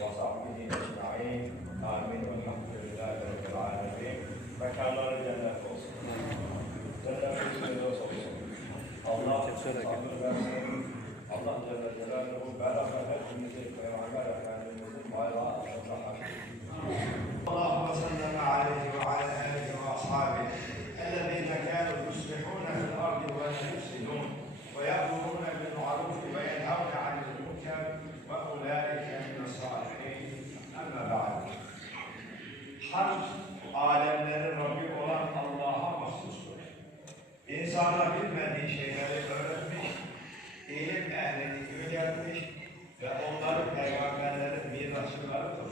وصحبه أجمعين آمين والحمد لله رب العالمين. Mekanları cennet olsun. Cennet-i Firdaus olsun. Allah sabır versin. Allah Celle Celaluhu beraber hepimizi Peygamber Efendimiz'in bayrağı altında haşır. Allahümme sallallahu aleyhi ve ala alihi ve ashabihi ellezine kânû yuslihûne fil ardi ve la yufsidûn ve ya'murûne bil ma'rûf ve yenhevne anil münker ve ulâike mine's-sâlihin. Amma ba'd. Hamd, alemlerin Rabbi olan Allah'a mahsustur. İnsana bilmediği şeyleri öğretmiş, ilim ehlini yüceltmiş ve onları peygamberlerin mirasçıları